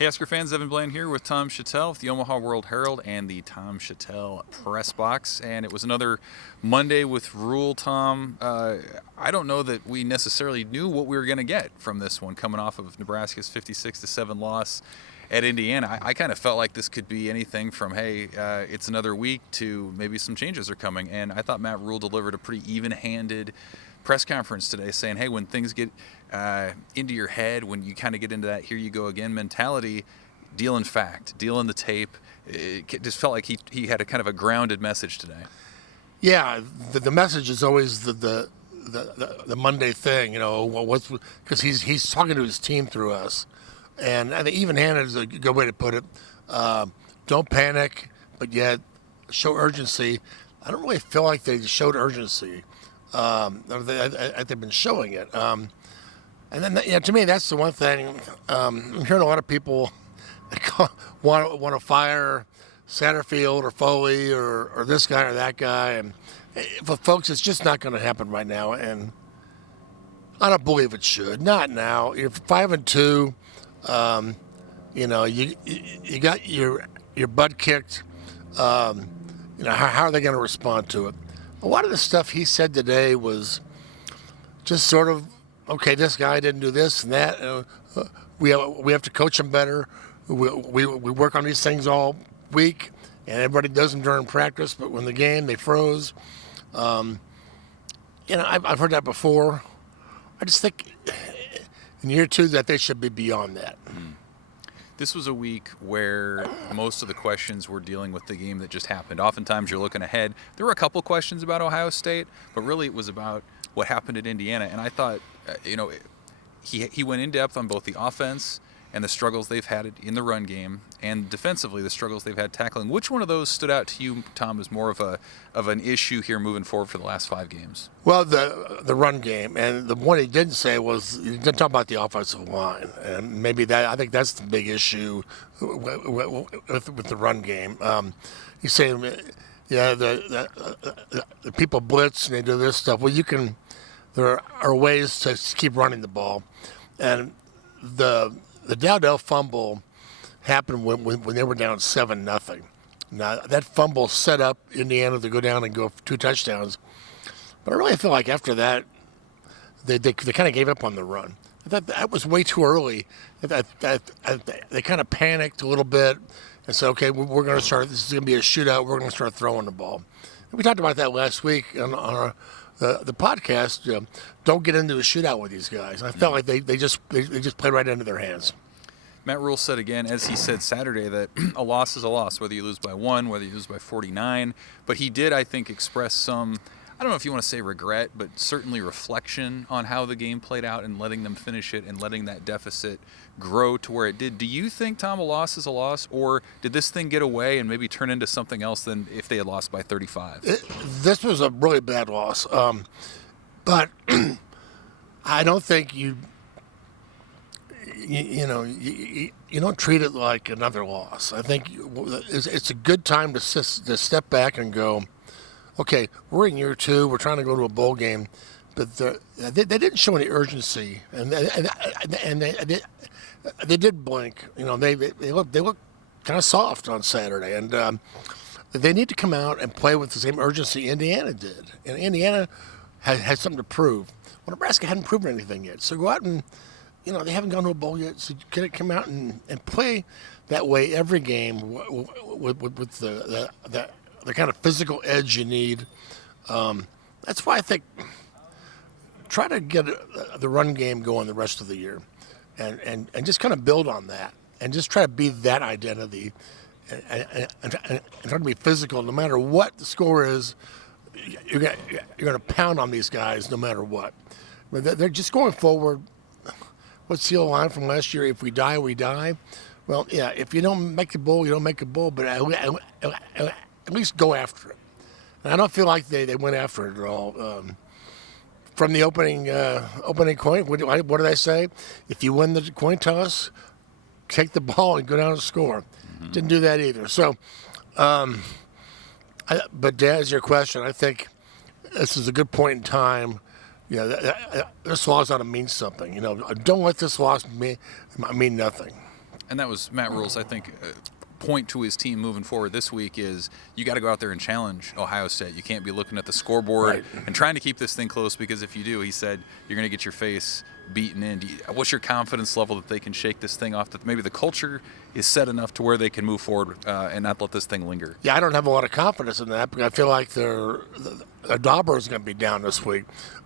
Hey, Husker fans, Evan Bland here with Tom Shatel with the Omaha World-Herald and the Tom Shatel Press Box. And it was another Monday with Rhule, Tom. I don't know that we necessarily knew what we were going to get from this one coming off of Nebraska's 56-7 loss at Indiana. I kind of felt like this could be anything from, hey, it's another week to maybe some changes are coming. And I thought Matt Rhule delivered a pretty even-handed press conference today saying, hey, when things get into your head, when you kind of get into that here you go again mentality, deal in fact, deal in the tape. It just felt like he had a kind of a grounded message today. Yeah, the message is always the Monday thing, what's because he's talking to his team through us, and I think even-handed is a good way to put it. Don't panic, but yet show urgency. I don't really feel like they showed urgency. They've been showing it. And then, to me, that's the one thing. I'm hearing a lot of people want to fire Satterfield or Foley or this guy or that guy. And but folks, it's just not going to happen right now. And I don't believe it should. Not now. You're 5-2. You got your butt kicked. How are they going to respond to it? A lot of the stuff he said today was just sort of, okay, this guy didn't do this and that. We have to coach him better. We work on these things all week, and everybody does them during practice. But when the game, they froze. I've heard that before. I just think in year two that they should be beyond that. This was a week where most of the questions were dealing with the game that just happened. Oftentimes you're looking ahead. There were a couple questions about Ohio State, but really it was about what happened at Indiana. And I thought, he went in depth on both the offense and the struggles they've had in the run game, and defensively the struggles they've had tackling. Which one of those stood out to you, Tom, as more of an issue here moving forward for the last 5 games? Well, the run game, and the one he didn't say was he didn't talk about the offensive line, and maybe I think that's the big issue with the run game. He's saying, the people blitz and they do this stuff. Well, there are ways to keep running the ball, and the Dowdell fumble happened when they were down 7-0. Now that fumble set up Indiana to go down and go for 2 touchdowns, but I really feel like after that they kind of gave up on the run. I thought that was way too early. They kind of panicked a little bit and said, okay, we're going to start. This is going to be a shootout. We're going to start throwing the ball. And we talked about that last week on the podcast. Don't get into a shootout with these guys. I felt like they just played right into their hands. Matt Rhule said again, as he said Saturday, that a loss is a loss, whether you lose by 1, whether you lose by 49. But he did, I think, express some, I don't know if you want to say regret, but certainly reflection on how the game played out and letting them finish it and letting that deficit grow to where it did. Do you think, Tom, a loss is a loss, or did this thing get away and maybe turn into something else than if they had lost by 35? This was a really bad loss. But I don't think you don't treat it like another loss. I think it's a good time to step back and go, okay, we're in year 2. We're trying to go to a bowl game, but they didn't show any urgency, and they did blink. They looked kind of soft on Saturday, and they need to come out and play with the same urgency Indiana did. And Indiana had something to prove. Well, Nebraska hadn't proven anything yet, so go out and they haven't gone to a bowl yet, so can it come out and play that way every game with the kind of physical edge you need. That's why I think try to get the run game going the rest of the year, and just kind of build on that, and just try to be that identity, and try to be physical no matter what the score is. You're going to pound on these guys no matter what. They're just going forward. What's the old line from last year? If we die, we die. Well, yeah, if you don't make the bowl, you don't make a bowl, but at least go after it. And I don't feel like they went after it at all. From the opening coin, what did I say? If you win the coin toss, take the ball and go down and score. Mm-hmm. Didn't do that either. So, but to answer your question, I think this is a good point in time. This loss ought to mean something. Don't let this loss mean nothing. And that was Matt Rhule's, I think, point to his team moving forward this week is you got to go out there and challenge Ohio State. You can't be looking at the scoreboard and trying to keep this thing close, because if you do, he said, you're going to get your face beaten in. What's your confidence level that they can shake this thing off, that maybe the culture is set enough to where they can move forward and not let this thing linger? Yeah, I don't have a lot of confidence in that, because I feel like their dauber is going to be down this week.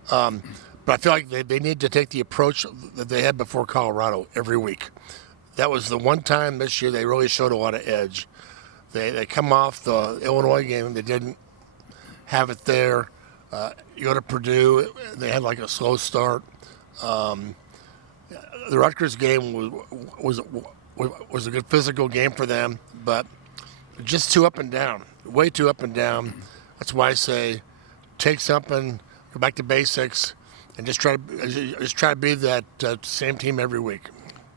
But I feel like they need to take the approach that they had before Colorado every week. That was the one time this year they really showed a lot of edge. They come off the Illinois game, they didn't have it there. You go to Purdue, they had like a slow start. The Rutgers game was a good physical game for them, but just too up and down, way too up and down. That's why I say take something, go back to basics, and just try to be that same team every week.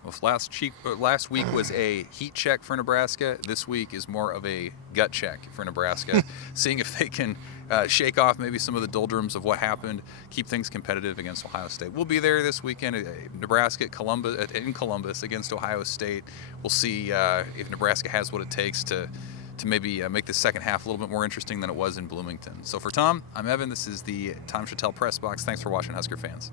Well, last week was a heat check for Nebraska. This week is more of a gut check for Nebraska, seeing if they can shake off maybe some of the doldrums of what happened, keep things competitive against Ohio State. We'll be there this weekend, Nebraska in Columbus against Ohio State. We'll see if Nebraska has what it takes to maybe make the second half a little bit more interesting than it was in Bloomington. So for Tom, I'm Evan. This is the Tom Shatel Press Box. Thanks for watching, Husker fans.